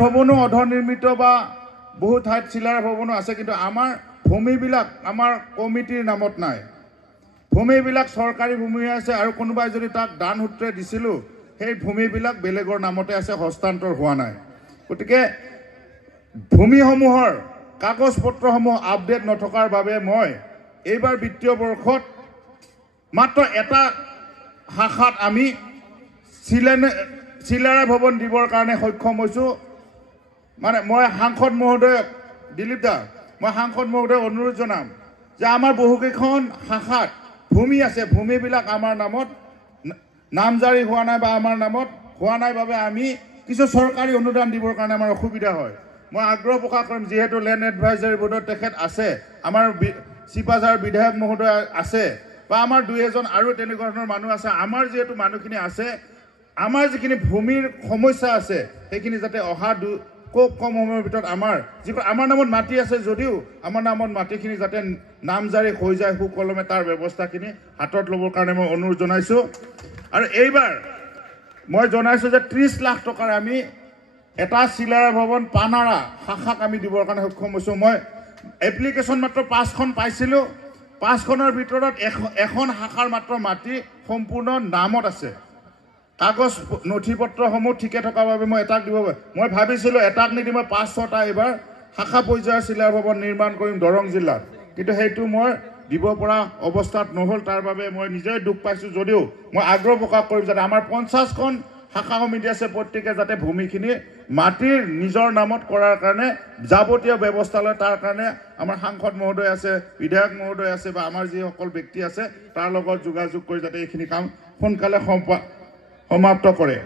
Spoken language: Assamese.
ভৱনো অধনিৰ্মিত বা বহু ঠাইত চিলাৰ ভৱনো আছে, কিন্তু আমাৰ ভূমিবিলাক আমাৰ কমিটিৰ নামত নাই। ভূমিবিলাক চৰকাৰী ভূমি আছে আৰু কোনোবাই যদি তাক দান সূত্ৰে দিছিলোঁ সেই ভূমিবিলাক বেলেগৰ নামতে আছে, হস্তান্তৰ হোৱা নাই। গতিকে ভূমিসমূহৰ কাগজ পত্ৰসমূহ আপডেট নথকাৰ বাবে মই এইবাৰ বিত্তীয় বৰ্ষত মাত্ৰ এটা শাখাত আমি চিলাৰা ভৱন দিবৰ কাৰণে সক্ষম হৈছোঁ। মানে মই সাংসদ মহোদয়ক দিলীপ দা মই সাংসদ মহোদয়ক অনুৰোধ জনাম যে আমাৰ বহুকেইখন শাখাত ভূমি আছে, ভূমিবিলাক আমাৰ নামত নামজাৰি হোৱা নাই বা আমাৰ নামত হোৱা নাই বাবে আমি কিছু চৰকাৰী অনুদান দিবৰ কাৰণে আমাৰ অসুবিধা হয়। মই আগ্ৰহ প্ৰকাশ কৰিম, যিহেতু লেণ্ড এডভাইজাৰী বোৰ্ডত তেখেত আছে, আমাৰ চিপাঝাৰ বিধায়ক মহোদয় আছে বা আমাৰ দুই এজন আৰু তেনেকুৱা ধৰণৰ মানুহ আছে, আমাৰ যিহেতু মানুহখিনি আছে, আমাৰ যিখিনি ভূমিৰ সমস্যা আছে সেইখিনি যাতে অহা খুব কম সময়ৰ ভিতৰত আমাৰ নামত মাটি আছে যদিও আমাৰ নামত মাটিখিনি যাতে নামজাৰি হৈ যায় সুকলমে তাৰ ব্যৱস্থাখিনি হাতত ল'বৰ কাৰণে মই অনুৰোধ জনাইছোঁ। আৰু এইবাৰ মই জনাইছোঁ যে 30 লাখ টকাৰ আমি এটা চিলাৰা ভৱন পানাৰা শাখাক আমি দিবৰ কাৰণে সক্ষম হৈছোঁ। মই এপ্লিকেশ্যন মাত্ৰ 5খন পাইছিলোঁ, 5খনৰ ভিতৰত এখন শাখাৰ মাত্ৰ মাটি সম্পূৰ্ণ নামত আছে, কাগজ নথি পত্ৰসমূহ ঠিকে থকাৰ বাবে মই এটাক দিব পাৰোঁ। মই ভাবিছিলোঁ এটাক নিদি মই 5-6টা এইবাৰ শাখা পৰ্যায়ৰ চিলাৰ ভৱন নিৰ্মাণ কৰিম দৰং জিলাত, কিন্তু সেইটো মই দিব পৰা অৱস্থাত নহ'ল। তাৰ বাবে মই নিজে দুখ পাইছোঁ। যদিও মই আগ্ৰহ প্ৰকাশ কৰিম যাতে আমাৰ 50খন শাখা সমিতি আছে, প্ৰত্যেকে যাতে ভূমিখিনি মাটিৰ নিজৰ নামত কৰাৰ কাৰণে যাৱতীয় ব্যৱস্থা লয়। তাৰ কাৰণে আমাৰ সাংসদ মহোদয় আছে, বিধায়ক মহোদয় আছে বা আমাৰ যিসকল ব্যক্তি আছে তাৰ লগত যোগাযোগ কৰি যাতে এইখিনি কাম সোনকালে সমাপ্ত কৰে।